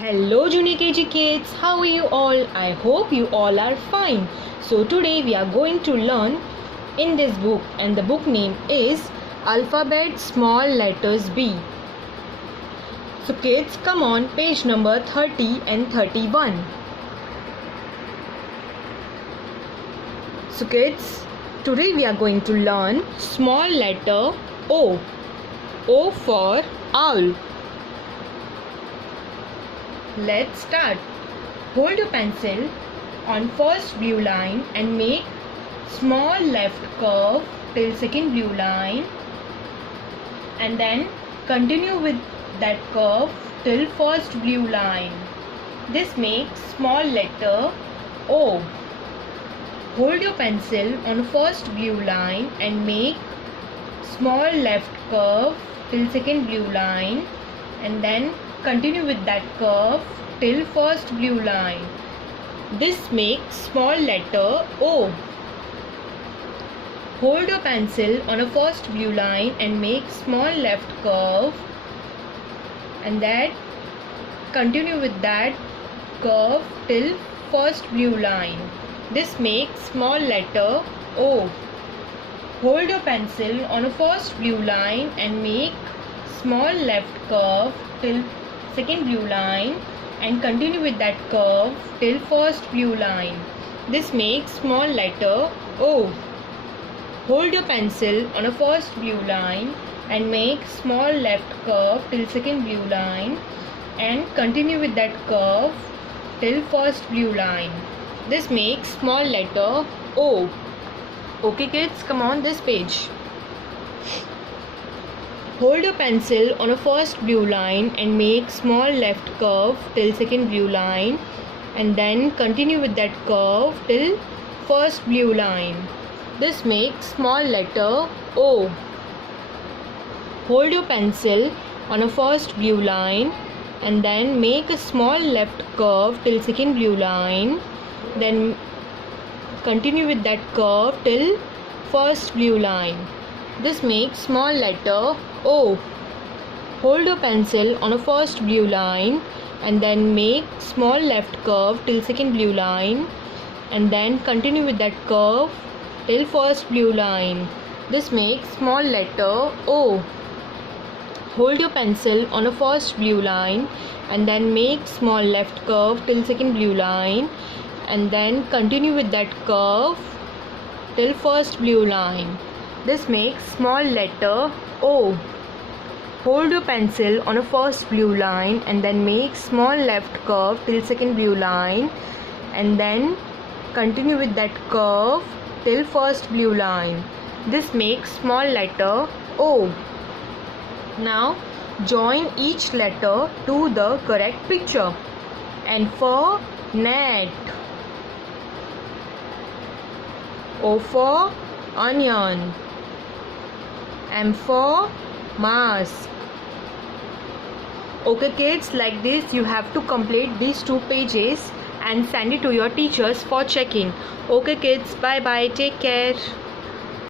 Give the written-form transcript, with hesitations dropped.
Hello Junior KG kids, how are you all? I hope you all are fine. So today we are going to learn in this book, and the book name is Alphabet Small Letters B. So kids, come on, page number 30 and 31. So kids, today we are going to learn small letter O. O for owl. Let's start. Hold your pencil on first blue line and make small left curve till second blue line, and then continue with that curve till first blue line. This makes small letter O. Hold your pencil on first blue line and make small left curve till second blue line, and then continue with that curve till first blue line. This makes small letter O. Hold your pencil on a first blue line and make small left curve, and then continue with that curve till first blue line. This makes small letter O. Hold your pencil on a first blue line and make small left curve till second blue line and continue with that curve till first blue line. This makes small letter O. Hold your pencil on a first blue line and make small left curve till second blue line and continue with that curve till first blue line. This makes small letter O. Okay kids, come on this page. Hold your pencil on a first blue line and make small left curve till second blue line, and then continue with that curve till first blue line. This makes small letter O. Hold your pencil on a first blue line and then make a small left curve till second blue line, then continue with that curve till first blue line. This makes small letter O. Hold your pencil on a first blue line and then make small left curve till second blue line, and then continue with that curve till first blue line. This makes small letter O. Hold your pencil on a first blue line and then make small left curve till second blue line, and then continue with that curve till first blue line. This makes small letter O. Hold your pencil on a first blue line and then make small left curve till second blue line, and then continue with that curve till first blue line. This makes small letter O. Now join each letter to the correct picture. And for net. O for onion. M for mask. Okay kids, like this you have to complete these 2 pages and send it to your teachers for checking. Okay kids, bye bye, take care.